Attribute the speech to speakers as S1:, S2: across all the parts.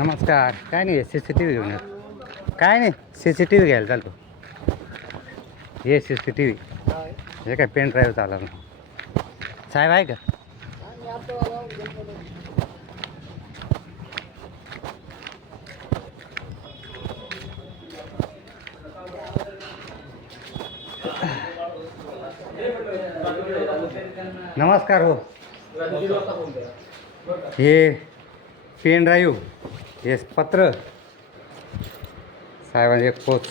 S1: नमस्कार. काय नाही सी सी टी व्ही घेऊन काय नाही सी सी टी व्ही घ्यायला चालतो. हे सी सी टी व्ही हे काय पेन ड्राईव्ह चालला ना. साहेब आहे का? नमस्कार हो. हे पेन ड्राईव्ह हे पत्र. साहेबांचे एक पोच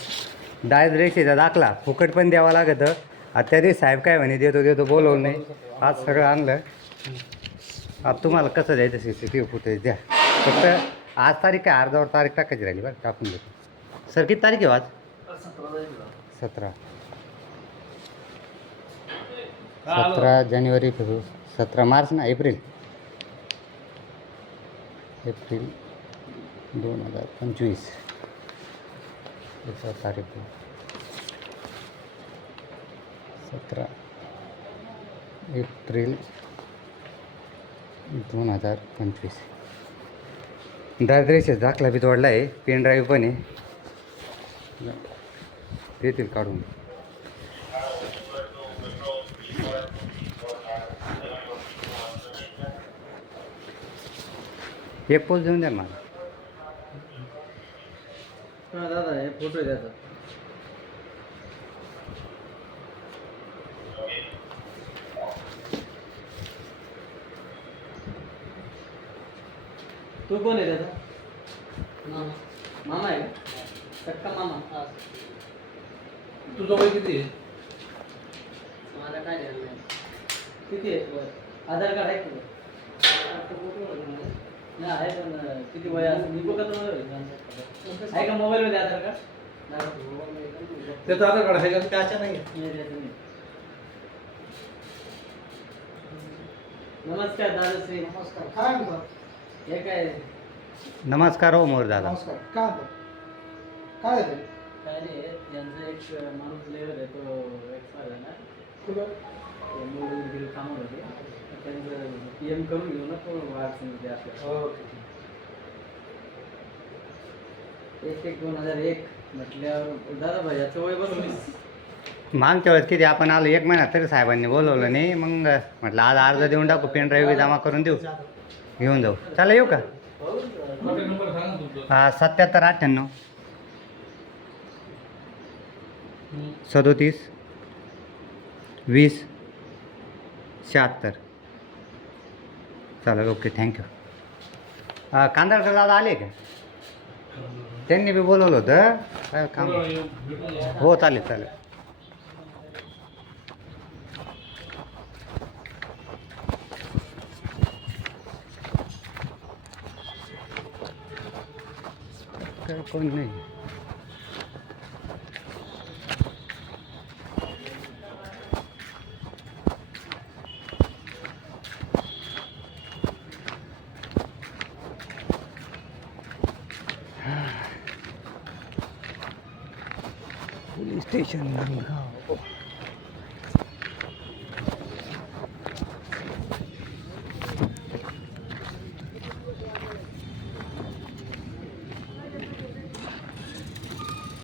S1: दारिद्र्यरेषेचा दाखला. फुकट पण द्यावा लागत. आता साहेब काय म्हणे देतो देतो बोलवलं नाही. आज सगळं आणलं. आता तुम्हाला कसं द्यायचं C C T V footage द्या. फक्त आज तारीख काय? अर्धावर तारीख टाकायची राहिली बरं टाकून देतो. सर किती तारीख आहे हो आज? सतरा. सतरा जानेवारी फेब्रुवारी. सतरा मार्च ना? एप्रिल. एप्रिल. दोन हजार पंचवीस. याचा तारीख. सतरा एप्रिल दोन हजार पंचवीस. दारिद्र्यचे दाखला बी तोडला आहे पेन ड्राईव्ह पण आहे. देतील काढून. एक पोल देऊन द्या मला.
S2: फ़ोटो आहे त्याचा तू कोण आहे त्याचा मामा। मामा आहे का सक्का मामा।
S3: तुझं वय किती आहे
S2: माझा काय ध्यान नाही किती आहे वय आधार कार्ड आहे तुझं नाही? आहे पण किती वय असं मी बघत नव्हतं. आहे का मोबाईलमध्ये आधार कार्ड?
S3: त्याचं आधार कार्ड आहे का
S2: त्याच्या नाही. नमस्कार दादाश्री.
S4: नमस्कार. काय म्हणता?
S2: हे काय?
S1: नमस्कार हो मोर दादा.
S4: नमस्कार. काय म्हणता? काय आहे ते?
S2: काय नाही यांचा एक माणूस लेबर आहे तो एक्सपायर झाला
S4: कुठं?
S2: ते कामावर होते त्यांचं पी एम करून घेऊ ना तो अडचण होते आपल्याला एक एक दोन हजार एक. म्हटल्यावर दादा भाई याचं वय बसून
S1: मागच्या वेळेस किती आपण आलो एक महिना तरी साहेबांनी बोलवलं नाही. मग म्हटलं आज अर्ज देऊन टाकू पेन ड्राईव्ह जमा करून देऊ. घेऊन जाऊ. चला येऊ का? हा सत्याहत्तर अठ्ठ्याण्णव. सदोतीस. वीस. शहात्तर. चालेल ओके थँक्यू कांदाळकर दादा आले का? त्यांनी बी बोलवलं होतं. काय काम हो चालेल चालेल काय कोण नाही पोलीस स्टेशन. नांदगाव